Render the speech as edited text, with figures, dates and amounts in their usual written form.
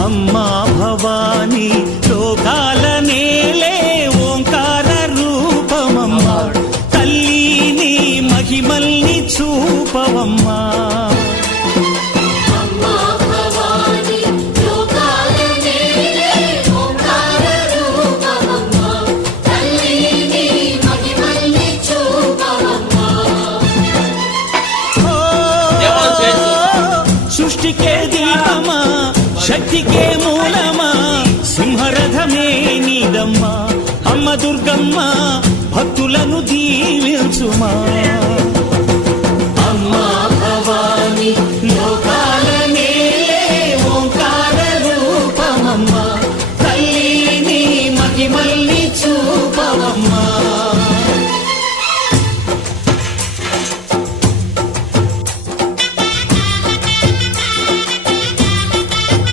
అమ్మా భవానీ లోకాల నేలే ఓంకార రూపమమ్మా తల్లి నీ మహిమల్ని చూపవమ్మా సృష్టికే దీపమా శక్తికే మూలమా సింహరథమే నీదమ్మా అమ్మ దుర్గమ్మ భక్తులను దీవించుమా